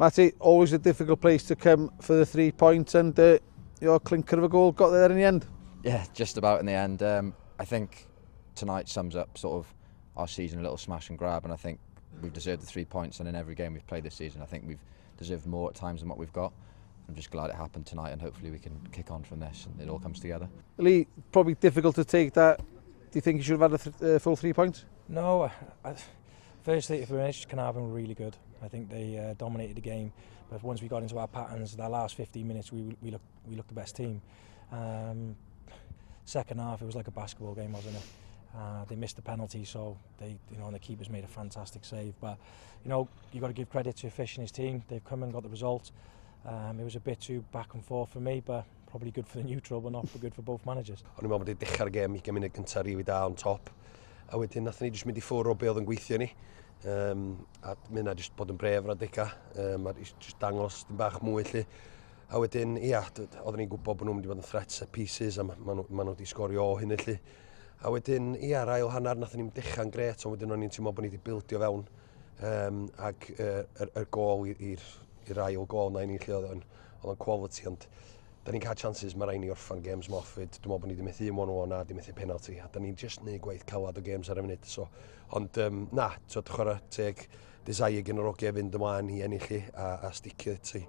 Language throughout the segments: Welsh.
Matty, always a difficult place to come for the 3 points, and your clinker of a goal got there in the end. Yeah, just about in the end. I think tonight sums up sort of our season, a little smash and grab, and I think we've deserved the 3 points, and in every game we've played this season I think we've deserved more at times than what we've got. I'm just glad it happened tonight, and hopefully we can kick on from this and it all comes together. Lee, probably difficult to take that. Do you think you should have had a full 3 points? No, firstly, if we finished, Caernarfon were really good. I think they dominated the game, but once we got into our patterns, that last 15 minutes we looked the best team. Second half, it was like a basketball game, wasn't it? They missed the penalty, so and the keepers made a fantastic save. But you got to give credit to Fish and his team. They've come and got the result. It was a bit too back and forth for me, but probably good for the neutral, but not good for both managers. O'n i'n meddwl bod wedi dechrau'r gêm 20 munud gyntaf rili da on top. A wedyn nathon ni jyst mynd I ffwrdd o be oedd yn gweithio ni. A mynd a jyst bod yn bref ar adega. A jyst dangos dim bach mwy lle. A wedyn, oedden ni'n gwybod bod nhw'n mynd I bod yn threat set pieces a ma nhw wedi sgorio o hynny lle. A wedyn, ar ail hanner nathon ni'n dechrau'n gret, ond wedyn o'n i'n teimlo bod ni wedi bildio fewn. Ac y gol i'r ail gol na I ni lle oedd o'n quality, ond da ni'n cael chances, mae rai ni orffan games moff fyd. Dwi'n meddwl bod ni wedi methu 1-1 a wedi methu penalty, a da ni'n just neud gweith calad o games ar y funud. So, ond chwarae teg desire gen yr ogiau fynd ymlaen I ennill I a sticio ti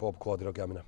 bob clod i'r ogiau yna.